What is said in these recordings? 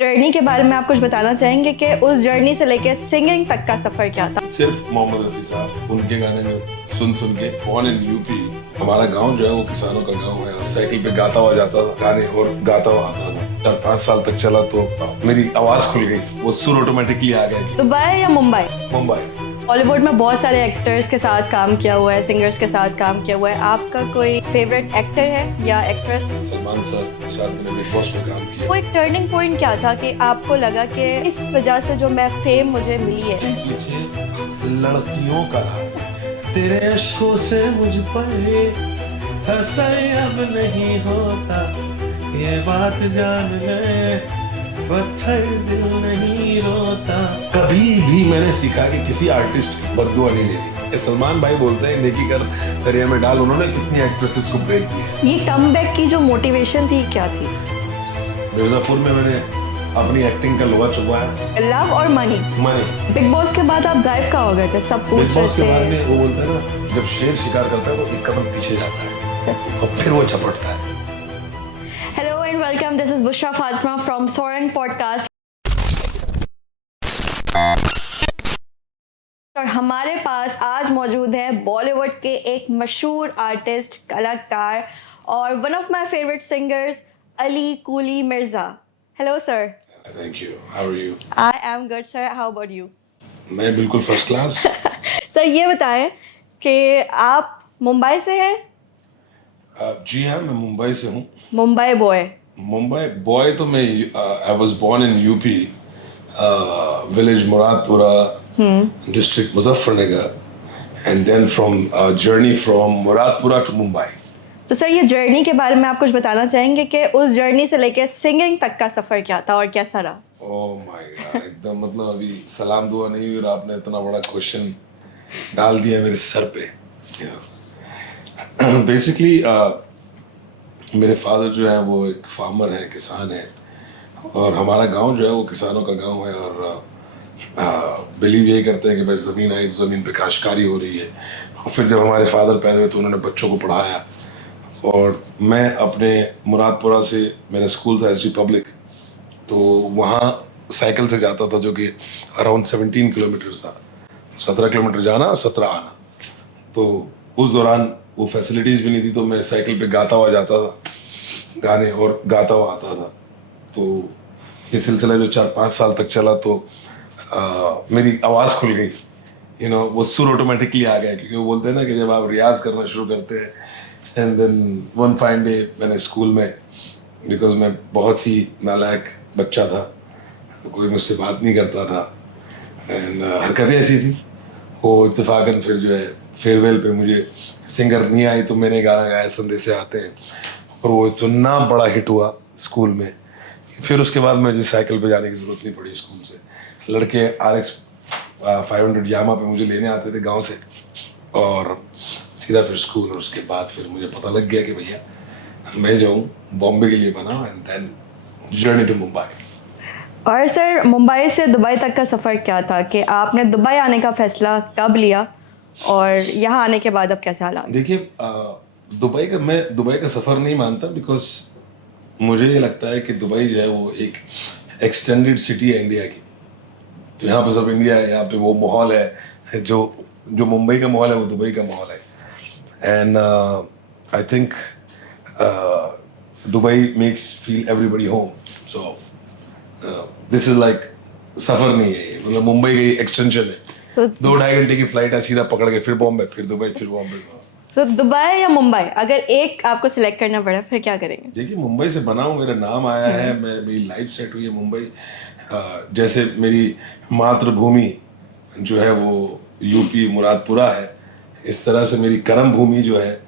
Journey के बारे में आप कुछ बताना चाहेंगे कि उस जर्नी से लेके सिंगिंग तक का सफर क्या था? सिर्फ मोहम्मद रफी साहब उनके गाने में सुन के बॉर्न इन यूपी। हमारा गांव जो है वो किसानों का गांव है और साइकिल पे गाता हुआ जाता था गाने और गाता हुआ आता था। 4-5 साल तक चला तो मेरी आवाज खुल गई, वो सुर ऑटोमेटिकली आ गया। दुबई या मुंबई? मुंबई। बॉलीवुड में बहुत सारे एक्टर्स के साथ काम किया हुआ है, सिंगर्स के साथ काम किया हुआ है। आपका कोई फेवरेट एक्टर है या एक्ट्रेस? सलमान सर के साथ मैंने बिग बॉस में काम किया। वो एक टर्निंग पॉइंट क्या था कि आपको लगा कि इस वजह से जो मैं फेम मुझे मिली है? पीछे लड़कियों का राज है। तेरे अश्कों से मुझ पर हंसाई अब नहीं होता, ये बात जान ले, पत्थर दिल नहीं रोता। कभी भी मैंने सीखा कि किसी आर्टिस्ट की बद्दुआ नहीं लेनी। सलमान भाई बोलते हैं नेकी कर दरिया में डाल, उन्होंने कितनी एक्ट्रेसेस को ब्रेक किया। ये कमबैक की जो मोटिवेशन थी क्या थी? मिर्जापुर में मैंने अपनी एक्टिंग का लोहा चुपाया। लव और मनी। बिग बॉस के बाद आप गायब कहाँ हो गए थे? सब पूछ बिग बॉस के बाद रहे में वो बोलता है ना, जब शेर शिकार करता है तो एक कदम पीछे जाता है और फिर वो झपटता है। Hello and welcome. This is Bushra Fatima from Soaring Podcast. और हमारे पास आज मौजूद है बॉलीवुड के एक मशहूर आर्टिस्ट, कलाकार और one of my favourite singers Ali Quli Mirza. Hello sir. Thank you. How are you? I am good sir, how about you? मैं बिल्कुल फर्स्ट क्लास। सर ये बताएं कि आप मुंबई से हैं? जी हाँ, मैं मुंबई से हूँ। मुंबई बॉय? मुंबई बॉय तो मैं I was born in UP, village Muradpura, district Muzaffarnagar, and then from journey from Muradpura to Mumbai. तो सर ये जर्नी के बारे में आप कुछ बताना चाहेंगे कि उस जर्नी से लेके सिंगिंग तक का सफर क्या था और कैसा रहा? ओह माय गॉड, एकदम मतलब अभी सलाम दुआ नहीं हुई और आपने इतना बड़ा क्वेश्चन डाल दिया मेरे सर पे। बेसिकली मेरे फादर जो है वो एक फार्मर है, किसान है, और हमारा गांव जो है वो किसानों का गांव है। और बिलीव यही करते हैं कि भाई ज़मीन आई तो ज़मीन पे काश्तकारी हो रही है। और फिर जब हमारे फादर पैदा हुए तो उन्होंने बच्चों को पढ़ाया। और मैं अपने मुरादपुरा से, मेरा स्कूल था एसडी पब्लिक, तो वहाँ साइकिल से जाता था, जो कि अराउंड 17 किलोमीटर्स था। 17 किलोमीटर जाना, 17 आना। तो उस दौरान वो फैसिलिटीज़ भी नहीं थी, तो मैं साइकिल पे गाता हुआ जाता था गाने और गाता हुआ आता था। तो ये सिलसिला जो 4-5 साल तक चला तो मेरी आवाज़ खुल गई। वो सुर ऑटोमेटिकली आ गया, क्योंकि वो बोलते हैं ना कि जब आप रियाज करना शुरू करते हैं, and then one fine day मैंने स्कूल में, बिकॉज मैं बहुत ही नालायक बच्चा था, कोई मुझसे बात नहीं करता था, एंड हरकतें ऐसी थी, वो इत्तेफाकन फिर जो है फेयरवेल पे मुझे सिंगर नहीं आई तो मैंने गाना गाया संदेशे आते हैं, और वो इतना बड़ा हिट हुआ स्कूल में। फिर उसके बाद मुझे साइकिल पे जाने की ज़रूरत नहीं पड़ी। स्कूल से लड़के RX 500 यामा पे मुझे लेने आते थे गांव से, और सीधा फिर स्कूल। और उसके बाद फिर मुझे पता लग गया कि भैया मैं जो हूँ बॉम्बे के लिए बना, and then journey to Mumbai. और सर मुंबई से दुबई तक का सफ़र क्या था कि आपने दुबई आने का फ़ैसला कब लिया और यहाँ आने के बाद अब कैसे हालात? देखिए, मैं दुबई का सफ़र नहीं मानता, बिकॉज मुझे ये लगता है कि दुबई जो है वो एक एक्सटेंडेड सिटी है इंडिया की। तो यहाँ पे सब इंडिया है, यहाँ पे वो माहौल है जो मुंबई का माहौल है वो दुबई का माहौल है। And I think Dubai makes feel everybody home. So this is like सफ़र नहीं है ये, मतलब मुंबई का एक्सटेंशन है। 2-2.5 घंटे की फ्लाइट है, सीधा पकड़ के फिर बॉम्बे, फिर दुबई, फिर बॉम्बे। तो दुबई या मुंबई, अगर एक आपको सिलेक्ट करना पड़ा फिर क्या करेंगे? देखिए, मुंबई से बना हूँ, मेरा नाम आया है, मेरी लाइफ सेट हुई है मुंबई। जैसे मेरी मातृभूमि जो है वो यूपी मुरादपुरा है, इस तरह से मेरी कर्म भूमि जो है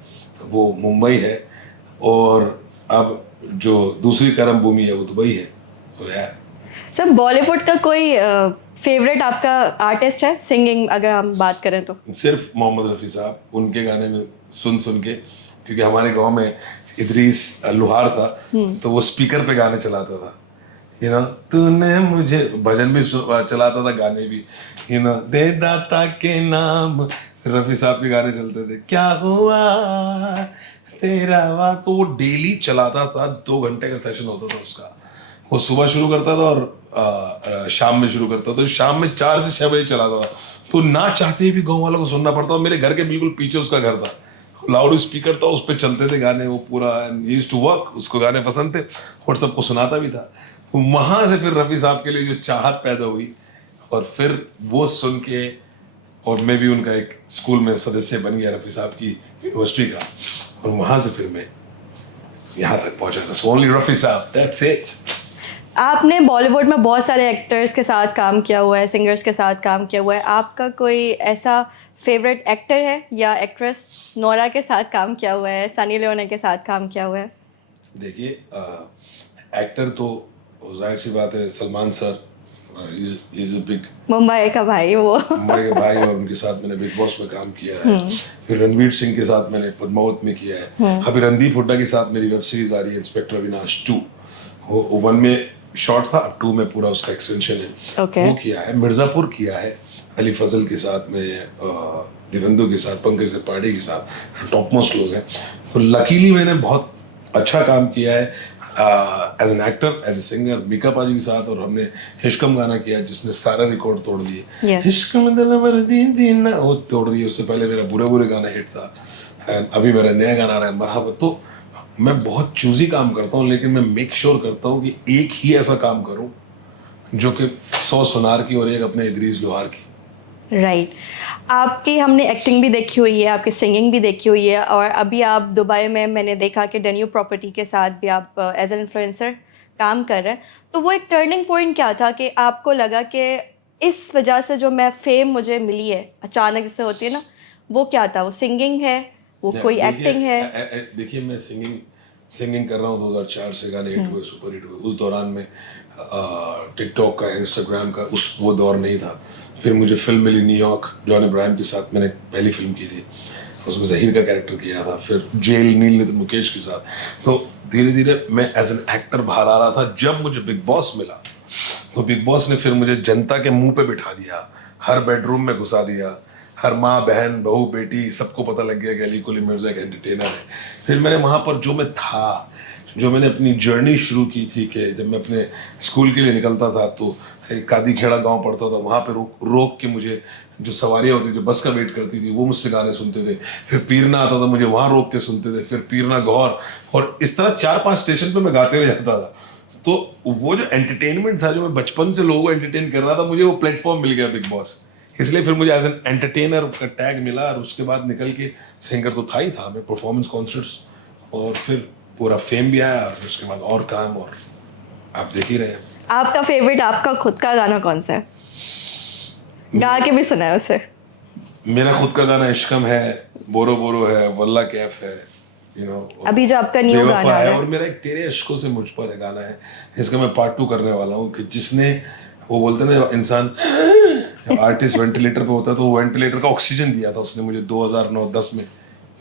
वो मुंबई है, और अब जो दूसरी कर्म भूमि है वो दुबई है। तो यार सर बॉलीवुड का कोई फेवरेट आपका आर्टिस्ट है सिंगिंग अगर हम बात करें तो? सिर्फ मोहम्मद रफ़ी साहब, उनके गाने में सुन के, क्योंकि हमारे गांव में इदरीस लुहार था, तो वो स्पीकर पे गाने चलाता था। तूने मुझे, भजन भी चलाता था, गाने भी। दे दाता के नाम, रफ़ी साहब के गाने चलते थे। क्या हुआ तेरा वाह, तो वो डेली चलाता था, 2 घंटे का सेशन होता था उसका। वो सुबह शुरू करता था और शाम में शुरू करता था। तो शाम में 4 से 6 बजे चलाता था, तो ना चाहते भी गाँव वालों को सुनना पड़ता। और मेरे घर के बिल्कुल पीछे उसका घर था, लाउड स्पीकर था, उस पर चलते थे गाने, वो पूरा यूज्ड टू वर्क, उसको गाने पसंद थे और सबको सुनाता भी था। वहां से फिर रफ़ी साहब के लिए जो चाहत पैदा हुई, और फिर वो सुन के, और मैं भी उनका एक स्कूल में सदस्य बन गया रफ़ी साहब की यूनिवर्सिटी का, और वहां से फिर मैं यहाँ तक पहुंचा था। सो ओनली रफ़ी साहब, दैट्स इट। आपने बॉलीवुड में बहुत सारे एक्टर्स के साथ काम किया हुआ है, सिंगर्स के साथ काम किया हुआ है। आपका कोई ऐसा फेवरेट एक्टर है या एक्ट्रेस? नोरा के साथ काम किया हुआ है, सनी लियोनी के साथ काम किया हुआ है। देखिए, एक्टर तो जाहिर सी बात है, Salman sir is a big, Mumbai का भाई वो। मुंबई के भाई, और उनके साथ मैंने बिग बॉस में काम किया है। फिर रणवीर सिंह के साथ मैंने पद्मावत में किया है। अभी रणदीप हुड्डा के साथ मेरी वेब सीरीज आ रही है, इंस्पेक्टर अविनाश 2। वो 1 में शॉर्ट था, अब 2 में पूरा उसका एक्सटेंशन है। Okay. वो किया है। मिर्ज़ापुर किया है अली फजल के साथ में, दिवंदु के साथ, पंकज त्रिपाठी के साथ, टॉप मोस्ट लोग हैं। तो लकीली मैंने बहुत अच्छा काम किया है as an actor, as a singer, Mika paaji के साथ। और हमने हिश्कम गाना किया जिसने सारा रिकॉर्ड तोड़ दिए। Yes. हिश्कम दिलबर दीन दीन ना, वो तोड़ दिए। उससे पहले मेरा बुरे बुरे गाना हिट था, And अभी मेरा नया गाना आ रहा है मरहबा। तो मैं बहुत चूजी काम करता हूँ, लेकिन मैं मेक श्योर करता हूँ कि एक ही ऐसा काम करूँ जो कि 100 सुनार की और एक अपने इदरीस लोहार की। राइट। आपकी हमने एक्टिंग भी देखी हुई है, आपकी सिंगिंग भी देखी हुई है, और अभी आप दुबई में, मैंने देखा कि डेन्यू प्रॉपर्टी के साथ भी आप एज एन इन्फ्लुएंसर काम कर रहे हैं। तो वो एक टर्निंग पॉइंट क्या था कि आपको लगा कि इस वजह से जो मैं फेम मुझे मिली है अचानक से होती है ना, वो क्या था? वो सिंगिंग है, वो कोई एक्टिंग है? देखिए, मैं सिंगिंग कर रहा हूँ 2004 से। गाने हिट हुए, सुपर हिट हुए। उस दौरान में टिकटॉक का, इंस्टाग्राम का वो दौर नहीं था। फिर मुझे फिल्म मिली न्यूयॉर्क, जॉन इब्राहिम के साथ मैंने पहली फिल्म की थी, उसमें जहीर का कैरेक्टर किया था। फिर जेल नील नितिन मुकेश के साथ। तो धीरे धीरे मैं एज एन एक्टर बाहर आ रहा था। जब मुझे बिग बॉस मिला, तो बिग बॉस ने फिर मुझे जनता के मुंह पे बिठा दिया, हर बेडरूम में घुसा दिया। हर माँ, बहन, बहू, बेटी, सबको पता लग गया कि अली कुली मिर्ज़ा एक एंटरटेनर है। फिर मैंने वहाँ पर जो मैं था, जो मैंने अपनी जर्नी शुरू की थी, कि जब मैं अपने स्कूल के लिए निकलता था तो एक कादी खेड़ा गांव पड़ता था, वहाँ पे रोक के मुझे जो सवारियाँ होती थी, बस का वेट करती थी, वो मुझसे गाने सुनते थे। फिर पीरना आता था, मुझे वहाँ रोक के सुनते थे। फिर पीरना, गौर, और इस तरह 4-5 स्टेशन पे मैं गाते हुए जाता था। तो वो जो एंटरटेनमेंट था, जो मैं बचपन से लोगों को एंटरटेन कर रहा था, मुझे वो प्लेटफॉर्म मिल गया बिग बॉस। इसलिए फिर मुझे एज एन एंटरटेनर का टैग मिला, और उसके बाद निकल के सिंगर तो था ही था मैं, परफॉर्मेंस कॉन्सर्ट्स, और फिर पूरा फेम भी आया, और उसके बाद और काम, और आप देख ही रहे हैं। आपका फेवरेट, आपका खुद का गाना कौन सा है? गा के भी सुना है उसे? मेरा खुद का गाना इश्कम है, बोरो बोरो है, वल्ला कैफ है, अभी जो आपका न्यू बेवफा गाना है, है। और मेरा एक तेरे अश्कों से मुझ पर है गाना है, इसका मैं पार्ट 2 करने वाला हूँ। कि जिसने, वो बोलते ना, इंसान आर्टिस्ट वेंटिलेटर पे होता है, तो वो वेंटिलेटर का ऑक्सीजन दिया था उसने मुझे 2009-10 में।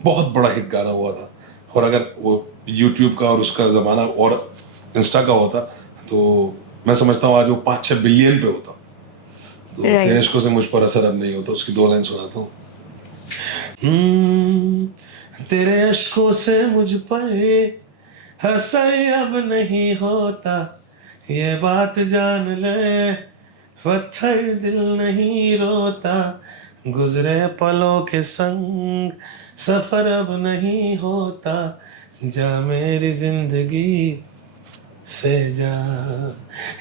बहुत बड़ा हिट गाना हुआ था। और अगर वो यूट्यूब का और उसका ज़माना और इंस्टा का होता, तो मैं समझता हूँ आज वो 5-6 बिलियन पे होता। तो तेरे इश्कों से मुझ पर असर अब नहीं होता, उसकी 2 लाइन सुनाता हूँ। तेरे इश्कों से मुझ पर असर अब नहीं होता, ये बात जान ले, पत्थर दिल नहीं रोता, गुजरे पलों के संग सफर अब नहीं होता, जा मेरी जिंदगी से जा,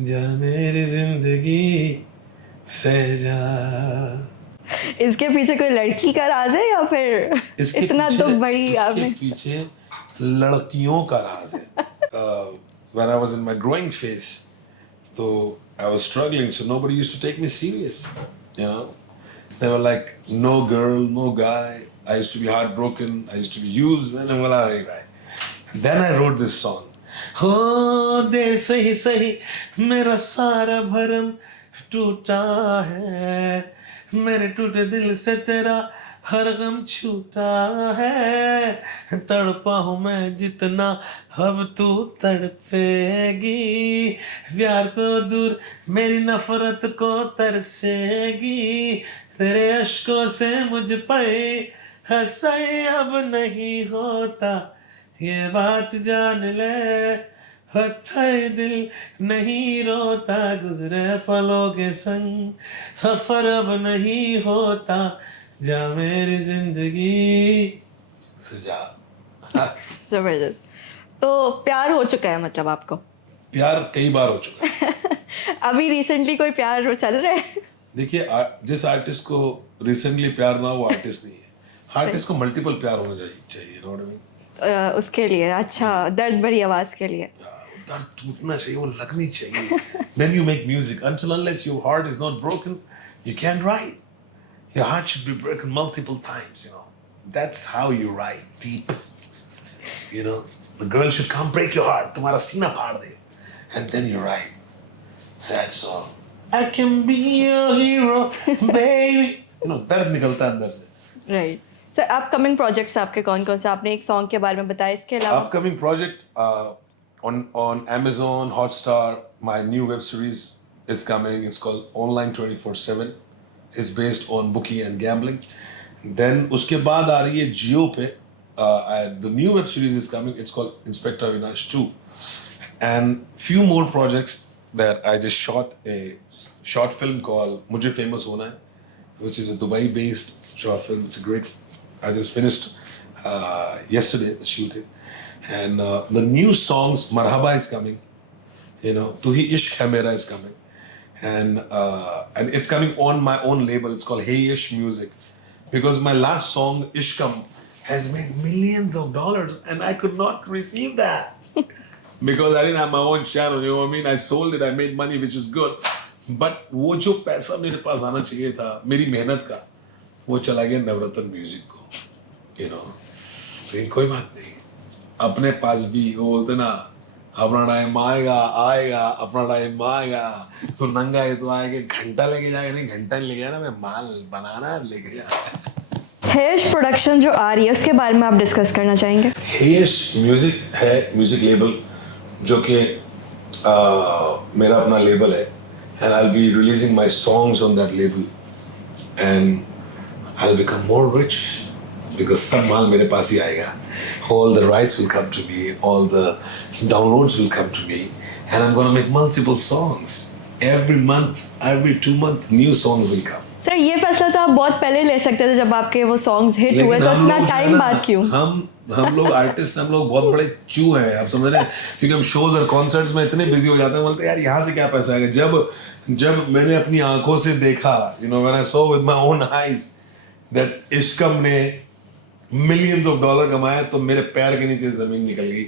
जा मेरी जिंदगी से जा। इसके पीछे कोई लड़की का राज है या फिर इतना दुख बड़ी आपने? इसके पीछे लड़कियों का राज है। When I was in my growing phase, so I was struggling, so nobody used to take me serious. They were like, no girl, no guy. I used to be heartbroken. I used to be used. Then I wrote this song. हो दे सही सही मेरा सारा भरम टूटा है, मेरे टूटे दिल से तेरा हर गम छूटा है, तड़पा हूँ मैं जितना अब तू तड़पेगी, प्यार तो दूर मेरी नफरत को तरसेगी, तेरे अश्कों से मुझ पर असर अब नहीं होता, ये बात जान ले, पत्थर दिल नहीं रोता, गुजरे पलों के संग सफर अब नहीं होता, जा मेरी जिंदगी से जा। ज़बरदस्त। तो प्यार हो चुका है मतलब आपको? प्यार कई बार हो चुका है। अभी रिसेंटली कोई प्यार चल रहा है? देखिए जिस आर्टिस्ट को रिसेंटली प्यार ना हो वो आर्टिस्ट नहीं है। आर्टिस्ट को मल्टीपल प्यार होना चाहिए, नो व्हाट आई मीन। उसके लिए अच्छा, दर्द भरी आवाज़ के लिए। दर्द टूटना चाहिए, वो लगनी चाहिए। When you make music, until unless your heart is not broken, you can't write. Your heart should be broken multiple times, you know. That's how you write deep. You know, the girl should come break your heart, तुम्हारा सीना फाड़ दे, and then you write sad song. I can be your hero, baby. You know, दर्द निकलता है अंदर से। Right sir, upcoming projects आपके कौन कौन से? आपने एक सॉन्ग के बारे में बताया, इसके अलावा? Upcoming project on Amazon Hotstar. My new web series is coming. It's called Online 24/7. It's based on bookie and gambling. Then उसके बाद आ रही है Jio पे. The new web series is coming. It's called Inspector Avinash 2. And few more projects that I just shot a short film called Mujhe Famous Hona Hai, which is a Dubai-based short film. It's a great. I just finished yesterday the shooting, and the new songs Marhaba is coming. You know, Tu Hi Ishq Hai Mera is coming, and it's coming on my own label. It's called Hey Ish Music, because my last song Ishkam has made millions of dollars, and I could not receive that. Because I didn't have my own channel, you know what I mean? I sold it, I made money, which is good. But वो जो पैसा मेरे पास आना चाहिए था, मेरी मेहनत का, वो चला गया नवरत्न म्यूजिक को, you know. लेकिन कोई बात नहीं, अपने पास भी वो बोलते ना, अपना टाइम आएगा, अपना टाइम आएगा, तो नंगा है तो आएगा, घंटा लेके जाएगा, नहीं घंटा नहीं लेके जाना, मैं माल बनाना लेके जाना। हेश प्रोडक्शन जो आ रही है उसके बारे में आप डिस्कस करना चाहेंगे? हेश म्यूजिक है, म्यूजिक लेबल जो कि मेरा अपना लेबल है, and I'll be releasing my songs on that label, and I'll become more rich because सब माल मेरे पास ही आएगा. All the rights will come to me, all the downloads will come to me, and I'm gonna make multiple songs. Every month, every 2 months, new songs will come. Sir, ये फैसला तो आप बहुत पहले ले सकते थे, जब आपके वो सॉन्ग्स हिट हुए, तो इतना टाइम बाद क्यों? हम लोग आर्टिस्ट, हम लोग बहुत बड़े चू हैं, आप समझ रहे हैं, क्योंकि हम शोज और कॉन्सर्ट्स में इतने बिजी हो जाते हैं, बोलते हैं यार यहाँ से क्या पैसा आएगा। जब मैंने अपनी आंखों से देखा, you know, when I saw with my own eyes that इश्कम ने मिलियंस ऑफ डॉलर कमाया, तो मेरे पैर के नीचे जमीन निकल गई।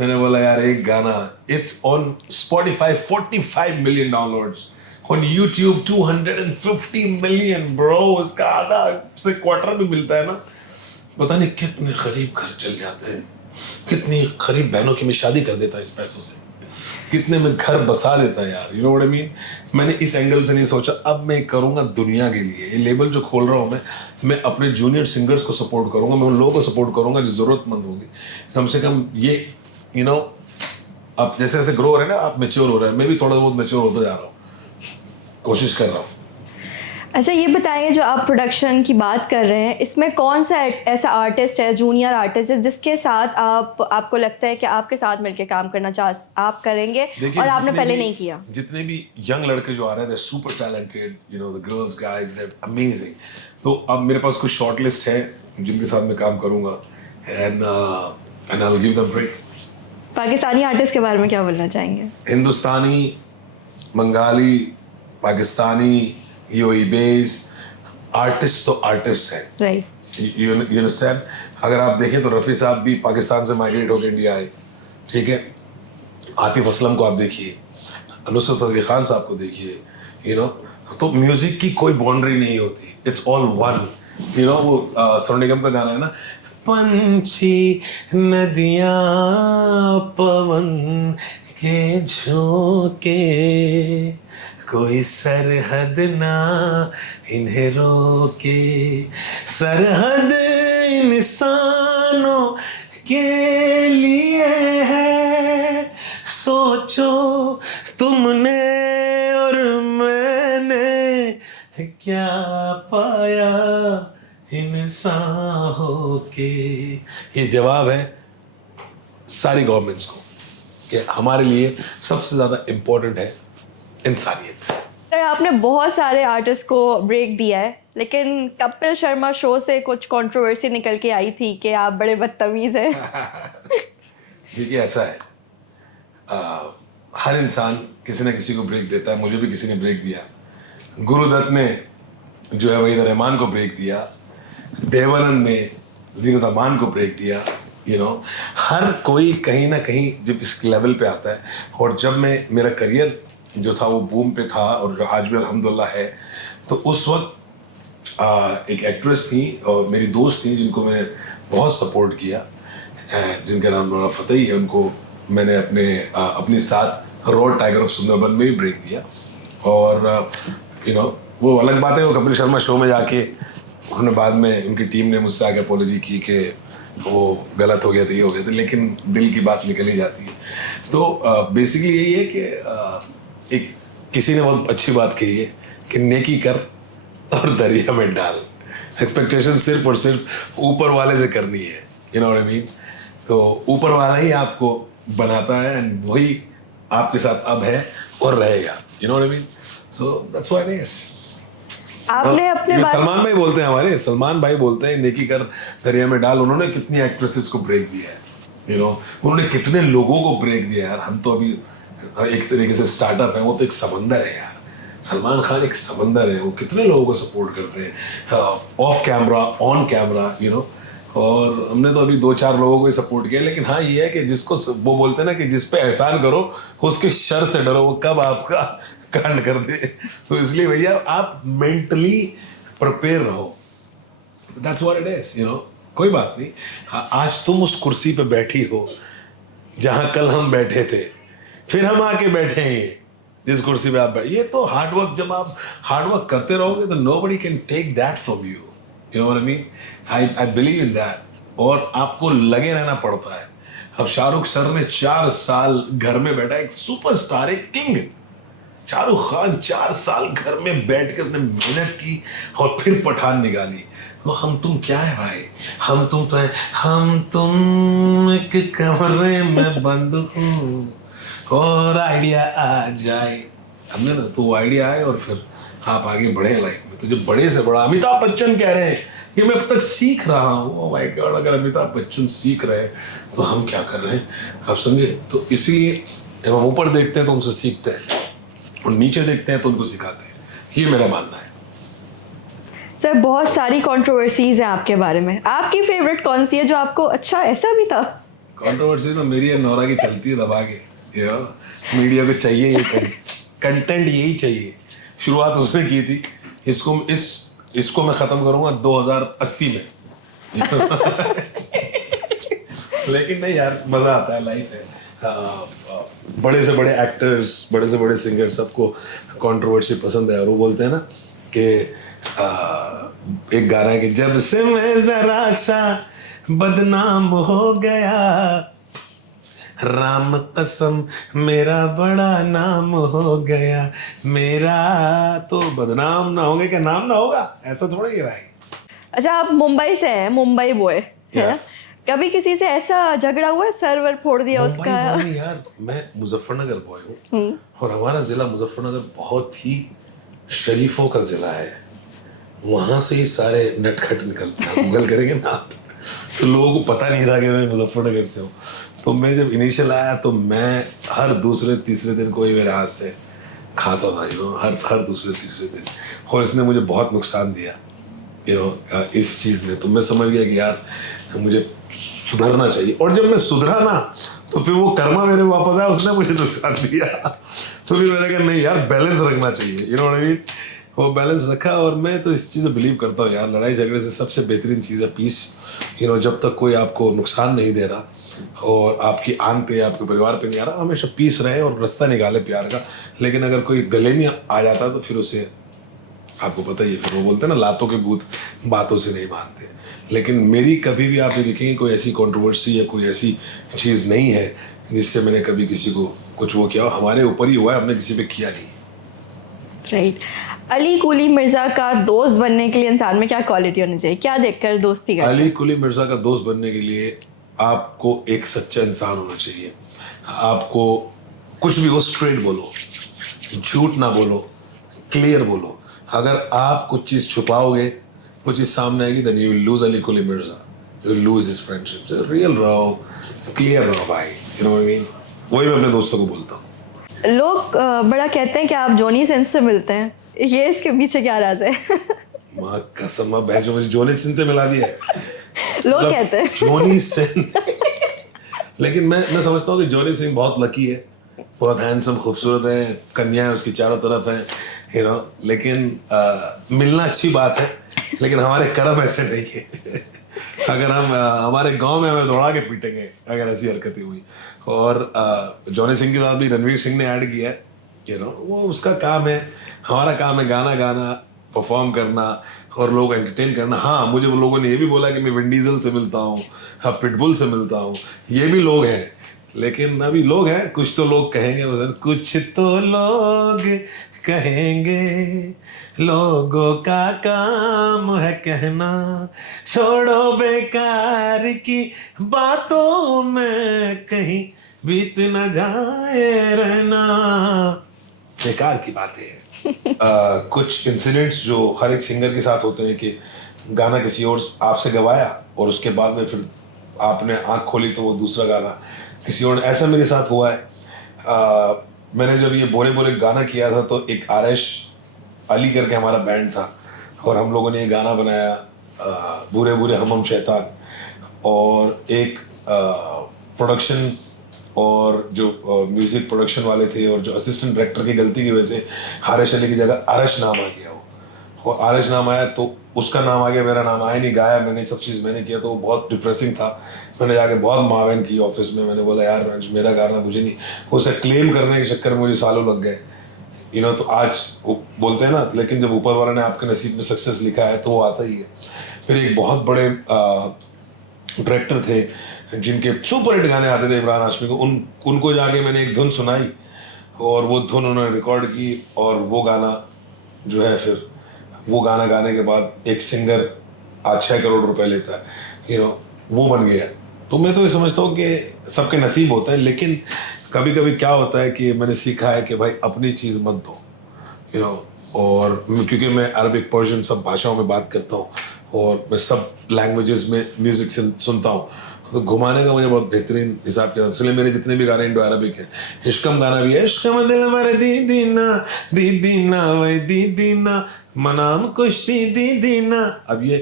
मैंने बोला यार एक गाना, it's on Spotify 45 million downloads, on YouTube 250 million, bro. उसका आधा से क्वार्टर भी मिलता है ना। पता नहीं कितने गरीब घर चल जाते हैं, कितनी गरीब बहनों की मैं शादी कर देता इस पैसों से, कितने में घर बसा देता है यार, you know what I mean. मैंने इस एंगल से नहीं सोचा, अब मैं करूँगा दुनिया के लिए। ये लेबल जो खोल रहा हूँ मैं अपने जूनियर सिंगर्स को सपोर्ट करूँगा, मैं उन लोगों को सपोर्ट करूँगा जो ज़रूरतमंद होगी। कम से कम ये, यू नो, आप जैसे जैसे ग्रो हो रहे हैं ना, आप मेच्योर हो रहे हैं, मैं भी थोड़ा बहुत मेच्योर होता जा रहा हूँ, कोशिश कर रहा हूँ। अच्छा, ये बताइए, जो आप प्रोडक्शन की बात कर रहे हैं, इसमें कौन सा ऐसा आर्टिस्ट है, जूनियर आर्टिस्ट है, जिसके साथ आपको लगता है कि आपके साथ मिलके काम करना आप करेंगे और आपने पहले नहीं किया? जितने भी यंग लड़के जो आ रहे हैं, they're super talented, you know, the girls, guys, they're amazing. तो अब मेरे पास कुछ शॉर्ट लिस्ट है जिनके साथ मैं काम करूँगा, and I'll give them break. Pakistani artist के बारे में क्या बोलना चाहेंगे? Hindustani, Bengali, Pakistani, UAE based artist तो आर्टिस्ट है, राइट। You understand. अगर आप देखें तो रफ़ी साहब भी पाकिस्तान से माइग्रेट होकर इंडिया आए, ठीक है। आतिफ असलम को आप देखिए, नुसरत फतेह अली खान साहब को देखिए, यू नो। तो म्यूजिक की कोई बाउंड्री नहीं होती, it's all one, you know. वो सोनू निगम का गाना है ना, पंछी नदियाँ पवन के झोंके कोई सरहद ना इन्हें रोके, सरहद इंसानों के लिए है, सोचो तुमने और मैंने क्या पाया इंसान होके। ये जवाब है सारी गवर्नमेंट्स को कि हमारे लिए सबसे ज़्यादा इम्पोर्टेंट है इंसानियत। सर आपने बहुत सारे आर्टिस्ट को ब्रेक दिया है, लेकिन कपिल शर्मा शो से कुछ कंट्रोवर्सी निकल के आई थी कि आप बड़े बदतमीज़ हैं। देखिए ऐसा है, हर इंसान किसी न किसी को ब्रेक देता है, मुझे भी किसी ने ब्रेक दिया। गुरुदत्त ने जो है वहीद रहमान को ब्रेक दिया, देवानंद ने जीनत अमान को ब्रेक दिया। हर कोई कहीं ना कहीं जब इस लेवल पे आता है, और जब मेरा करियर जो था वो बूम पे था और आज भी अल्हम्दुलिल्लाह है, तो उस वक्त एक एक्ट्रेस थी और मेरी दोस्त थी जिनको मैंने बहुत सपोर्ट किया, जिनका नाम नोरा फतेही है। उनको मैंने अपने साथ रॉ टाइगर ऑफ सुंदरबन में भी ब्रेक दिया। और वो अलग बात है, वो कपिल शर्मा शो में जाके उन्होंने बाद में उनकी टीम ने मुझसे आके अपॉलॉजी की कि वो गलत हो गया था, ये हो गया था, लेकिन दिल की बात निकल ही जाती है। तो बेसिकली यही है कि एक किसी ने बहुत अच्छी बात कही है कि नेकी कर और दरिया में डाल। एक्सपेक्टेशन सिर्फ और सिर्फ ऊपर वाले से करनी है, you know what I mean. तो ऊपर वाला ही आपको बनाता है एंड वही आपके साथ अब है और रहेगा, you know what I mean. So that's what it is. आपने अपने सलमान भाई बोलते हैं, हमारे सलमान भाई बोलते हैं नेकी कर दरिया में डाल। उन्होंने कितनी एक्ट्रेसेस को ब्रेक दिया है, उन्होंने कितने लोगों को ब्रेक दिया यार। हम तो अभी एक तरीके से स्टार्टअप है, वो तो एक समंदर है यार। सलमान खान एक समंदर है, वो कितने लोगों को सपोर्ट करते हैं ऑफ कैमरा, ऑन कैमरा, और हमने तो अभी 2-4 लोगों को ही सपोर्ट किया। लेकिन हाँ ये है कि जिसको वो बोलते हैं ना कि जिस पे एहसान करो उसके शर से डरो, वो कब आपका कांड कर दे। तो इसलिए भैया आप मेंटली प्रिपेयर रहो, दैट्स व्हाट इट इज, कोई बात नहीं। आज तुम उस कुर्सी पे बैठी हो जहां कल हम बैठे थे, फिर हम आके बैठेंगे जिस कुर्सी पे आप बैठे। ये तो हार्डवर्क, जब आप हार्डवर्क करते रहोगे तो nobody can take that from you, you know what I mean. I believe in that. और आपको लगे रहना पड़ता है। अब शाहरुख सर ने 4 साल घर में बैठा, एक सुपरस्टार, एक किंग शाहरुख खान 4 साल घर में बैठ के उसने मेहनत की और फिर पठान निकाली। तो हम तुम क्या है भाई, हम तुम तो है, हम तुम एक कमरे में बंद हूँ और आइडिया आ जाए। हमने ना तो वो आइडिया आए और फिर आप आगे बढ़े लाइफ में। तो जब बड़े से बड़ा अमिताभ बच्चन कह रहे हैं कि मैं अब तक सीख रहा हूँ, ओह माय गॉड, अगर अमिताभ बच्चन सीख रहे हैं तो हम क्या कर रहे हैं, आप समझे। तो इसीलिए जब हम ऊपर देखते हैं तो उनसे सीखते हैं और नीचे देखते हैं तो उनको सिखाते हैं, ये मेरा मानना है। सर बहुत सारी कंट्रोवर्सीज हैं आपके बारे में, आपकी फेवरेट कौन सी है जो आपको अच्छा ऐसा भी था? कंट्रोवर्सी तो मेरी और नौरा की चलती है दबा के, मीडिया को चाहिए ये कंटेंट यही चाहिए। शुरुआत उसने की थी, इसको मैं ख़त्म करूँगा 2080 में। लेकिन नहीं यार, मज़ा आता है, लाइफ है। बड़े से बड़े एक्टर्स, बड़े से बड़े सिंगर, सबको कंट्रोवर्सी पसंद है। और वो बोलते हैं ना कि एक गाना है कि जब से मैं ज़रा सा बदनाम हो गया, राम कसम मेरा बड़ा नाम हो गया, मेरा तो बदनाम ना होंगे क्या नाम ना होगा, ऐसा थोड़ा ही है भाई। अच्छा आप मुंबई से हैं, मुंबई बॉय है ना? कभी किसी से ऐसा झगड़ा हुआ है, सर्वर फोड़ दिया उसका? यार मैं मुजफ्फरनगर बॉय हूँ और हमारा ज़िला मुजफ्फरनगर बहुत ही शरीफों का ज़िला है। वहाँ से ही सारे नटखट निकलते हैं, गूगल करेंगे ना आप तो लोगों को पता नहीं था कि मैं मुजफ्फरनगर से हूँ। तो मैं जब इनिशियल आया तो मैं हर दूसरे तीसरे दिन कोई मेरे हाथ से खाता था, हर दूसरे तीसरे दिन। और इसने मुझे बहुत नुकसान दिया इस चीज़ ने। तो मैं समझ गया कि यार मुझे सुधरना चाहिए। और जब मैं सुधरा ना तो फिर वो कर्मा मेरे वापस आया, उसने मुझे नुकसान दिया। तो फिर मैंने कहा नहीं यार, बैलेंस रखना चाहिए, you know what I mean. वो बैलेंस रखा। और मैं तो इस चीज़ में बिलीव करता हूँ यार, लड़ाई झगड़े से सबसे बेहतरीन चीज़ है पीस। जब तक कोई आपको नुकसान नहीं दे रहा और आपकी आन पे, आपके परिवार पे नहीं आ रहा, हमेशा पीस रहे और रास्ता निकाले प्यार का। लेकिन अगर कोई गले में आ जाता तो फिर उसे, आपको पता ही है, फिर वो बोलते हैं ना, लातों के भूत बातों से नहीं मानते। लेकिन मेरी कभी भी आप ये देखेंगे कोई ऐसी कंट्रोवर्सी या कोई ऐसी चीज़ नहीं है जिससे मैंने कभी किसी को कुछ वो किया। हमारे ऊपर ही हुआ है, हमने किसी पे किया नहीं। राइट। अली कुली मिर्ज़ा का दोस्त बनने के लिए इंसान में क्या क्वालिटी होनी चाहिए, क्या देखकर दोस्ती करते अली हैं? कुली मिर्ज़ा का दोस्त बनने के लिए आपको एक सच्चा इंसान होना चाहिए। आपको कुछ भी हो स्ट्रेट बोलो, झूठ ना बोलो, क्लियर बोलो। अगर आप कुछ चीज़ छुपाओगे, कुछ चीज़ सामने आएगी, then you will lose Ali Quli Mirza, you will lose his friendship. Real रहो, क्लियर रहो भाई, you know what I mean. वही मैं अपने दोस्तों को बोलता हूँ। लोग बड़ा कहते हैं कि आप जॉनी सिंह से मिलते हैं, ये इसके पीछे क्या राज है? माँ कसम, माँ बहन, जो मुझे जॉनी सिंह से मिला दिया है। लोग मतलब कहते हैं। जॉनी सिंह लेकिन मैं समझता हूँ कि जॉनी सिंह बहुत लकी है, बहुत हैंडसम, खूबसूरत है, कन्या है उसकी चारों तरफ है, यू नो। लेकिन मिलना अच्छी बात है, लेकिन हमारे कर्म ऐसे नहीं है। अगर हम हमारे गांव में हमें दौड़ा के पीटेंगे अगर ऐसी हरकतें हुई। और जॉनी सिंह के साथ भी रणवीर सिंह ने ऐड किया है, यू नो, वो उसका काम है। हमारा काम है गाना गाना, परफॉर्म करना और लोग एंटरटेन करना। हाँ, मुझे वो लोगों ने ये भी बोला कि मैं विन डीजल से मिलता हूँ, हाँ पिटबुल से मिलता हूँ, ये भी लोग हैं। लेकिन अभी लोग हैं, कुछ तो लोग कहेंगे, कुछ तो लोग कहेंगे, लोगों का काम है कहना, छोड़ो बेकार की बातों में कहीं बीत न जाए रहना। बेकार की बातें हैं। कुछ इंसिडेंट्स जो हर एक सिंगर के साथ होते हैं कि गाना किसी और आपसे गवाया और उसके बाद में फिर आपने आंख खोली तो वो दूसरा गाना किसी और, ऐसा मेरे साथ हुआ है। मैंने जब ये बोरे बोरे गाना किया था तो एक आरएश अली करके हमारा बैंड था और हम लोगों ने ये गाना बनाया, बुरे बुरे हम शैतान। और एक प्रोडक्शन और जो म्यूजिक प्रोडक्शन वाले थे और जो असिस्टेंट डायरेक्टर की गलती की वजह से हारिश अली की जगह आरश नाम आ गया वो, और आरश नाम आया तो उसका नाम आ गया, मेरा नाम आया नहीं। गाया मैंने, सब चीज़ मैंने किया, तो वो बहुत डिप्रेसिंग था। मैंने जाके बहुत मावेन की ऑफिस में, मैंने बोला यार मेरा गाना मुझे नहीं, उसे क्लेम करने के चक्कर में मुझे सालों लग गए, यू नो। तो आज वो बोलते हैं ना, लेकिन जब ऊपर वाला ने आपके नसीब में सक्सेस लिखा है तो वो आता ही है। फिर एक बहुत बड़े डायरेक्टर थे जिनके सुपर हिट गाने आते थे इमरान हाशमी को, उनको जाके मैंने एक धुन सुनाई और वो धुन उन्होंने रिकॉर्ड की और वो गाना जो है, फिर वो गाना गाने के बाद एक सिंगर आज 6 करोड़ रुपए लेता है, यू नो, वो बन गया। तो मैं तो ये समझता हूँ कि सबके नसीब होता है, लेकिन कभी कभी क्या होता है कि मैंने सीखा है कि भाई अपनी चीज़ मत दो, यू नो। और क्योंकि मैं अरबिक, पर्शियन सब भाषाओं में बात करता हूँ और मैं सब लैंग्वेजेस में म्यूज़िक सुनता हूँ, तो घुमाने का मुझे बहुत बेहतरीन हिसाब किया, इसलिए मेरे जितने भी गाने इंडो अरबिक हैं। इश्कम गाना भी है, इश्कम दिल मरे दीदीना वही दीदीना मनाम कुश्ती दीदीना। अब ये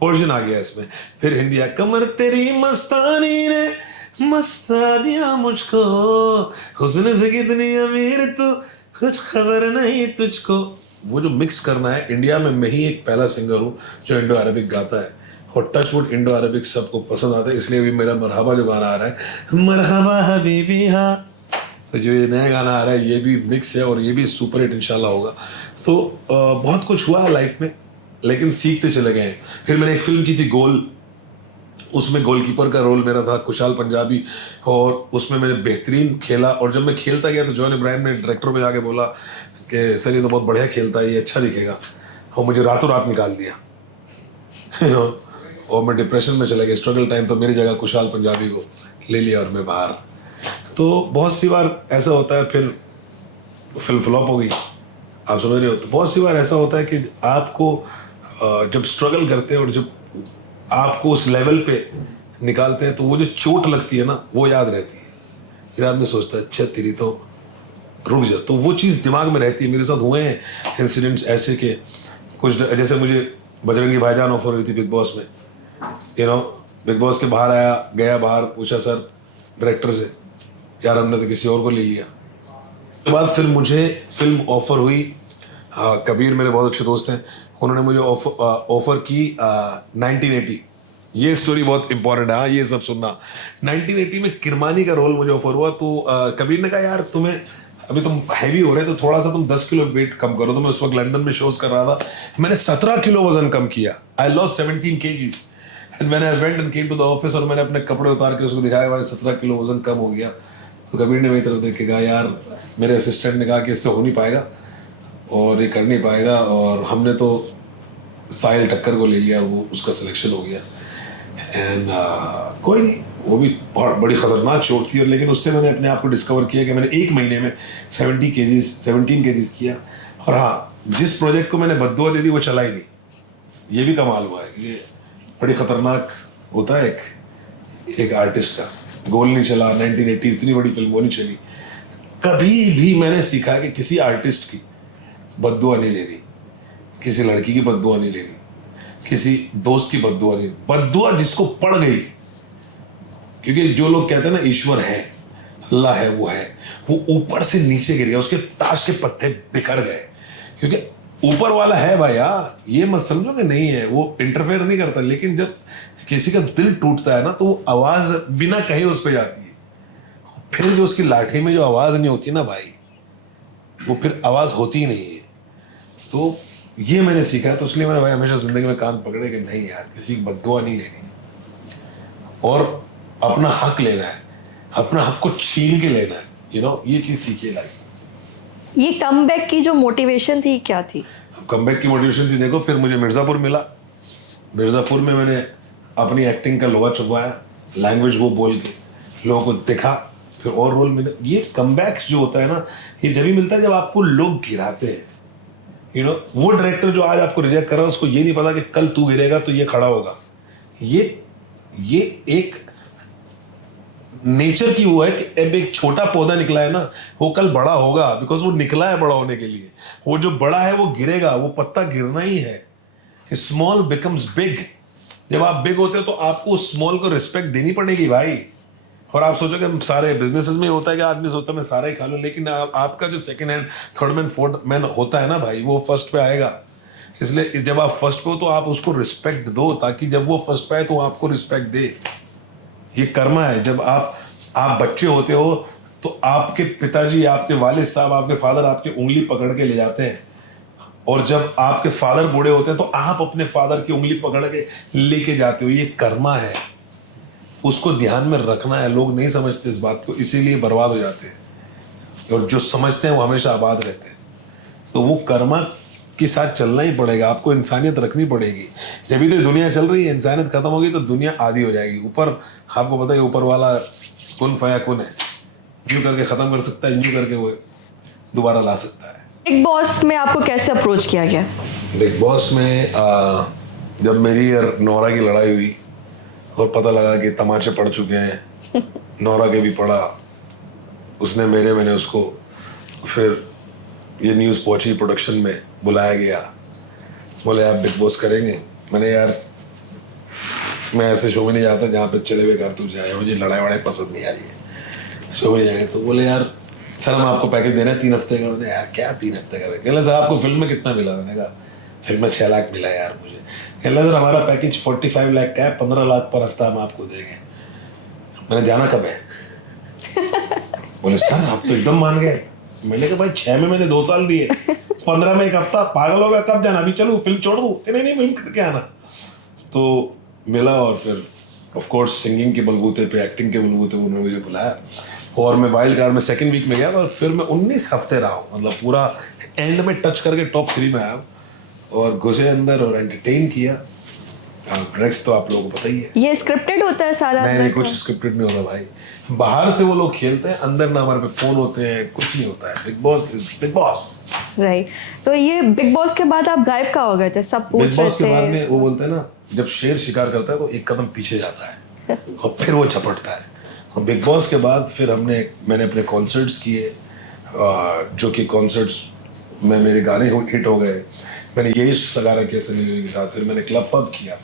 पोर्शन आ गया इसमें। फिर हिंदी है, कमर तेरी मस्तानी ने मस्ता दिया मुझको, हुस्न से कितनी अमीर तू, कुछ खबर नहीं तुझको। वो जो मिक्स करना है, इंडिया में मैं ही एक पहला सिंगर हूँ जो इंडो अरबिक गाता है, और टचवुड इंडो अरबिक सबको पसंद आता है। इसलिए भी मेरा मरहबा जो गाना आ रहा है, मरहबा हबीबी हाँ, तो जो ये नया गाना आ रहा है ये भी मिक्स है और ये भी सुपर हिट इंशाल्लाह होगा। तो बहुत कुछ हुआ है लाइफ में, लेकिन सीखते चले गए हैं। फिर मैंने एक फिल्म की थी गोल, उसमें गोलकीपर का रोल मेरा था, खुशहाल पंजाबी, और उसमें मैंने बेहतरीन खेला। और जब मैं खेलता गया तो जॉन इब्राहिम ने डायरेक्टर में जाके बोला कि सर ये तो बहुत बढ़िया खेलता है, ये अच्छा दिखेगा, और मुझे रातों रात निकाल दिया, यू नो। और मैं डिप्रेशन में चला गया, स्ट्रगल टाइम, तो मेरी जगह खुशहाल पंजाबी को ले लिया और मैं बाहर। तो बहुत सी बार ऐसा होता है, फिर फिल्म फ्लॉप हो गई, आप समझ रहे हो। तो बहुत सी बार ऐसा होता है कि आपको जब स्ट्रगल करते हैं और जब आपको उस लेवल पे निकालते हैं तो वो जो चोट लगती है ना, वो याद रहती है। फिर आदमी सोचता है अच्छा तेरी तो रुक जा, तो वो चीज़ दिमाग में रहती है। मेरे साथ हुए हैं इंसिडेंट्स ऐसे कि कुछ, जैसे मुझे बजरंगी भाईजान ऑफर हुई थी बिग बॉस में, यू नो। बिग बॉस के बाहर आया, गया बाहर, पूछा सर डायरेक्टर से, यार हमने तो किसी और को ले लिया। उसके बाद फिर मुझे फिल्म ऑफर हुई, कबीर मेरे बहुत अच्छे दोस्त हैं, उन्होंने मुझे ऑफर की 1980 ये स्टोरी बहुत इंपॉर्टेंट है, हाँ ये सब सुनना। 1980 में किरमानी का रोल मुझे ऑफर हुआ, तो कबीर ने कहा यार तुम्हें अभी तुम हैवी हो रहे तो थोड़ा सा तुम 10 किलो वेट कम करो। तो मैं उस वक्त लंदन में शोज कर रहा था, मैंने 17 किलो वजन कम किया। I lost 17 kgs and when I went and came to the office, और मैंने अपने कपड़े उतार के उसको दिखाया, भाई 17 किलो वजन कम हो गया। तो कबीर ने मेरी तरफ देख के कहा यार, मेरे असिस्टेंट ने कहा कि इससे हो नहीं पाएगा और ये कर नहीं पाएगा, और हमने तो साहिल टक्कर को ले लिया, वो उसका सिलेक्शन हो गया। एंड कोई नहीं, वो भी बहुत बड़ी ख़तरनाक चोट थी, और लेकिन उससे मैंने अपने आप को डिस्कवर किया कि मैंने एक महीने में 17 kgs किया। और हाँ, जिस प्रोजेक्ट को मैंने बद्दुआ दे दी वो चला ही नहीं, ये भी कमाल हुआ है। ये बड़ी ख़तरनाक होता है एक आर्टिस्ट का, गोल नहीं चला। 1980 इतनी बड़ी फिल्म वो नहीं चली। कभी भी मैंने सीखा कि किसी आर्टिस्ट की बद्दुआ नहीं लेनी, किसी लड़की की बद्दुआ नहीं लेनी, किसी दोस्त की बद्दुआ नहीं। बद्दुआ जिसको पड़ गई, क्योंकि जो लोग कहते हैं ना ईश्वर है, अल्लाह है, वो ऊपर से नीचे गिर गया, उसके ताश के पत्ते बिखर गए। क्योंकि ऊपर वाला है भाई, ये मत समझो कि नहीं है, वो इंटरफेयर नहीं करता। लेकिन जब किसी का दिल टूटता है ना, तो वो आवाज बिना कहे उस पर जाती है। फिर जो उसकी लाठी में जो आवाज नहीं होती ना भाई, वो फिर आवाज होती ही नहीं है। तो ये मैंने सीखा, तो इसलिए मैंने भाई हमेशा जिंदगी में कान पकड़े कि नहीं यार, किसी की बद्दुआ नहीं लेनी, और अपना हक लेना है, अपना हक को छीन के लेना है। ये चीज सीखी है लाइफ। ये कमबैक की जो मोटिवेशन थी क्या थी? कमबैक की मोटिवेशन थी, देखो फिर मुझे मिर्ज़ापुर मिला। मिर्ज़ापुर में मैंने अपनी एक्टिंग का लोहा चुपवाया, लैंग्वेज वो बोल के लोगों को दिखा, फिर और रोल मिले। ये कमबैक जो होता है ना, ये जब ही मिलता है जब आपको लोग गिराते हैं। वो डायरेक्टर जो आज आपको रिजेक्ट कर रहा है, उसको ये नहीं पता कि कल तू गिरेगा तो ये खड़ा होगा। ये एक नेचर की वो है कि अब एक छोटा पौधा निकला है ना, वो कल बड़ा होगा, बिकॉज वो निकला है बड़ा होने के लिए। वो जो बड़ा है वो गिरेगा, वो पत्ता गिरना ही है। Small becomes big. जब आप बिग होते हो तो आपको स्मॉल को रिस्पेक्ट देनी पड़ेगी भाई। और आप सोचो कि सारे बिजनेसेस में होता है कि आदमी सोचता है मैं सारा ही खा लूं, लेकिन आपका जो second hand, third man, fourth man होता है ना भाई, वो फर्स्ट पे आएगा। इसलिए जब आप फर्स्ट पे हो तो आप उसको रिस्पेक्ट दो, ताकि जब वो फर्स्ट पे आए तो आपको रिस्पेक्ट दे। ये कर्मा है। जब आप बच्चे होते हो तो आपके पिताजी, आपके वालिद साहब, आपके फादर आपकी उंगली पकड़ के ले जाते हैं, और जब आपके फादर बूढ़े होते हैं तो आप अपने फादर की उंगली पकड़ के लेके जाते हो। ये कर्मा है, उसको ध्यान में रखना है। लोग नहीं समझते इस बात को, इसीलिए बर्बाद हो जाते हैं, और जो समझते हैं वो हमेशा आबाद रहते हैं। तो वो कर्मा के साथ चलना ही पड़ेगा, आपको इंसानियत रखनी पड़ेगी। जब भी तो दुनिया चल रही है, इंसानियत खत्म होगी तो दुनिया आधी हो जाएगी। ऊपर आपको पता है, ऊपर वाला कुन फया कुन है, यूं करके ख़त्म कर सकता है, यूं करके वो दोबारा ला सकता है। बिग बॉस में आपको कैसे अप्रोच किया गया? बिग बॉस में जब मेरी और नोरा की लड़ाई हुई और पता लगा कि तमाचे पड़ चुके हैं, नोरा के भी पड़ा, उसने मेरे, मैंने उसको, फिर ये न्यूज़ पहुंची, प्रोडक्शन में बुलाया गया, बोले आप बिग बॉस करेंगे। मैंने यार, मैं ऐसे शो में नहीं जाता जहाँ पे चले हुए कारतूस जाए, मुझे लड़ाई वड़ाई पसंद नहीं आ रही है, शो में जाएंगे। तो बोले यार सर हम आपको पैकेज दे रहे हैं 3 हफ्ते का। मैंने यार क्या 3 हफ्ते का? कहला सर आपको फिल्म में कितना मिला? मैंने कहा फिल्म में 6 लाख मिला यार मुझे। कहला सर हमारा पैकेज 45 लाख का है, 15 लाख पर हफ्ता हम आपको देंगे। मैंने जाना कब है? बोले सर आप तो एकदम मान गए। मैंने कहा भाई 6 में मैंने 2 साल दिए, 15 में 1 हफ्ता, पागल हो गया, कब जाना? अभी चलो फिल्म छोड़ दूँ? कि नहीं फिल्म करके आना। तो मिला, और फिर ऑफ कोर्स सिंगिंग के बलबूते पे, एक्टिंग के बलबूते पे उन्होंने मुझे बुलाया, और मैं वाइल्ड कार्ड में सेकंड वीक में गया था, और फिर मैं 19 हफ्ते रहा हूँ, मतलब पूरा एंड में टच करके टॉप 3 में आया, और घुसे अंदर और एंटरटेन किया। नेक्स्ट तो आप लोगों को पता ही है। ये स्क्रिप्टेड होता है सारा? नहीं, कुछ स्क्रिप्टेड नहीं होता भाई। बाहर से वो लोग खेलते हैं, अंदर ना हमारे पे फोन होते हैं, कुछ नहीं होता है। Big boss is big boss. Right. तो ये बिग बॉस के बाद आप गायब का हो गए थे, सब पूछ बिग रहे बॉस के बाद थे। में वो बोलते हैं ना, जब शेर शिकार करता है तो एक कदम पीछे जाता है और फिर वो झपटता है। और बिग बॉस के बाद फिर मैंने अपने कॉन्सर्ट्स किए, जो कि कॉन्सर्ट्स में मेरे गाने हिट हो गए। मैंने यही सगाना किया सनी लियोनी के साथ, फिर मैंने क्लब पब किया,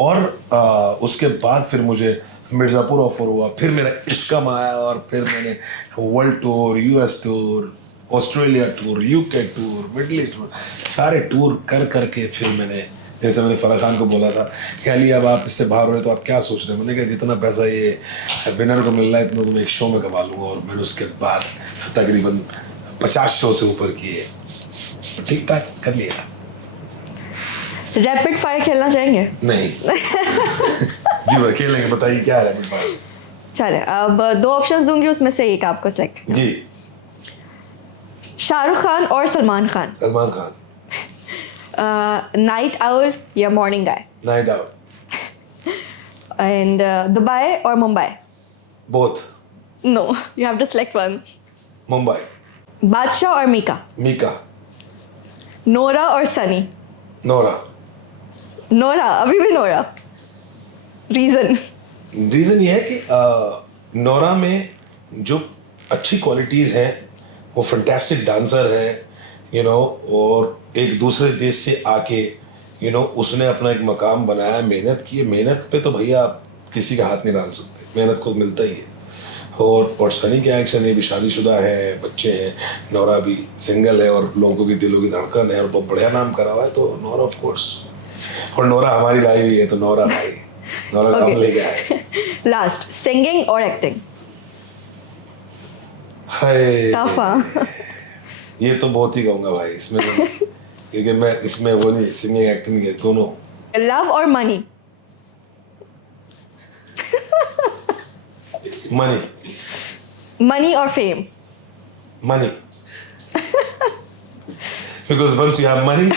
और उसके बाद फिर मुझे मिर्ज़ापुर ऑफर हुआ, फिर मेरा इश्कम आया, और फिर मैंने world tour, US tour, Australia tour, UK tour, middle east tour, सारे टूर कर करके फिर मैंने जैसे मैंने फराह खान को बोला था कि अली अब आप इससे बाहर हो रहे तो आप क्या सोच रहे हैं, मैंने कहा जितना पैसा ये विनर को मिल रहा है इतना तो मैं एक शो में कमा लूँगा, और मैंने उसके बाद तकरीबन 50 शो से ऊपर किए, तो ठीक ठाक कर लिया। रैपिड फायर खेलना चाहेंगे? नहीं जी भाई खेलेंगे, बताइए क्या है रैपिड फायर। चले, अब 2 ऑप्शंस दूंगी, उसमें से एक आपको सेलेक्ट। जी। शाहरुख खान और सलमान खान। सलमान खान। नाइट आउल या morning guy? Night out. And Dubai और Mumbai? Both. No, you have to select one. Mumbai. Badshah और मीका? मीका। नोरा और सनी? नोरा। नोरा, अभी भी नोरा। रीजन? रीज़न ये है कि नोरा में जो अच्छी क्वालिटीज़ हैं, वो फैंटास्टिक डांसर है, यू नो, और एक दूसरे देश से आके यू नो उसने अपना एक मकाम बनाया, मेहनत की है, मेहनत पे तो भैया आप किसी का हाथ नहीं डाल सकते, मेहनत को मिलता ही है। और सनी क्या एक्शन है, भी शादीशुदा है, बच्चे हैं, नोरा भी सिंगल है और लोगों की दिलों की धड़कन है और बहुत बढ़िया नाम करा हुआ है, तो नोरा ऑफ कोर्स। और नोरा हमारी लाई हुई है, तो नोरा भाई, नोरा कम ले गया है। लास्ट, सिंगिंग और एक्टिंग? हाय, टफ हाँ? ये तो बहुत ही कहूँगा भाई इसमें तो, क्योंकि मैं इसमें वो नहीं, सिंगिंग एक्टिंग के दोनों। लव और मनी? मनी। मनी और fame? Money. Because once you have money,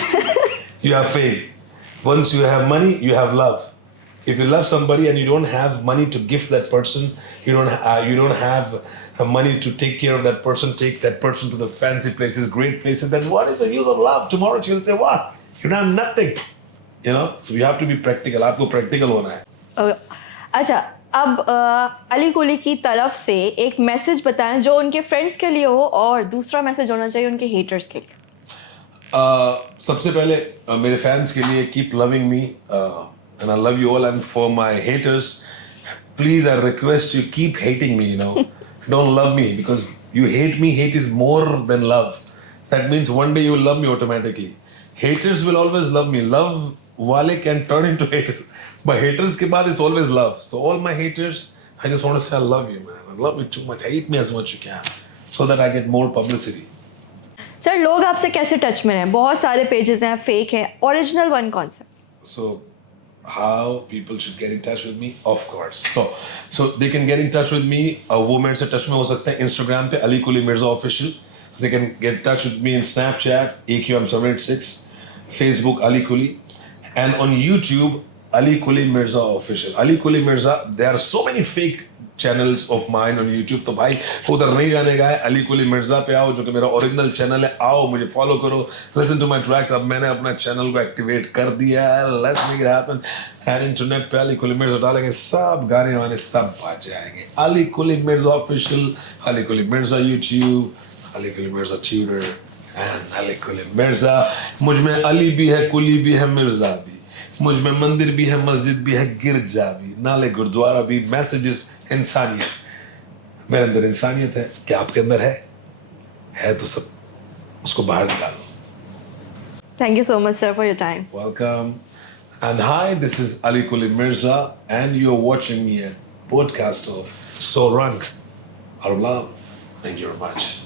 you have fame. Once you have money, you have love. If you love somebody and you don't have money to give that person, you don't have money to take care of that person, take that person to the fancy places, great places, then what is the use of love? Tomorrow she'll say, what? You don't have nothing. You know? So you have to be practical. आपको practical होना है. अच्छा, अब अली कुली की तरफ से एक message बताएं जो उनके फ्रेंड्स के लिए हो, और दूसरा मैसेज होना चाहिए उनके हेटर्स के लिए। सबसे पहले मेरे फैंस के लिए keep loving me and I love you all, and for my haters please I request you keep hating me, you know, don't love me because you hate me, hate is more than love, that means one day you will love me automatically, haters will always love me, love वाले can turn into haters, but haters के बाद it's always love, so all my haters I just want to say I love you man, I love you too much, hate me as much you can so that I get more publicity. Sir, लोग आपसे कैसे touch में हैं? बहुत सारे pages हैं, fake हैं, original one कौन सा? So, how people should get in touch with me? Of course. So they can get in touch with me. वो मेरे से टच में हो सकते हैं Instagram पे Ali Quli Mirza official. They can get in touch with me in Snapchat AQM786, Facebook Ali Kuli, and on YouTube Ali Kuli Mirza official. Ali Kuli Mirza. There are so many fake channels of mine on YouTube. तो भाई उधर नहीं जाने का है, अली कुली मिर्जा पे आओ जो कि मेरा ओरिजिनल चैनल है, आओ मुझे फॉलो करो, लिसन टू माय ट्रैक्स। अब मैंने अपना चैनल को एक्टिवेट कर दिया है, let's make it happen, and internet पे अली कुली मिर्जा डालेंगे, सब गाने वाने सब बाज जाएंगे। Ali Quli Mirza official, Ali Quli Mirza YouTube, Ali Quli Mirza Twitter and Ali Quli Mirza. मुझ में अली भी है, कुली भी है, मिर्जा भी, मुझ में मंदिर भी है, मस्जिद भी है, गिरजा भी, नाले गुरुद्वारा भी, मैसेजेस, इंसानियत। मेरे अंदर इंसानियत है, क्या आपके अंदर है तो सब उसको बाहर निकालो। Thank you so much sir for your time. Welcome and hi, this is Ali Quli Mirza and you are watching me at podcast of So Rang. Our love. Thank you very much.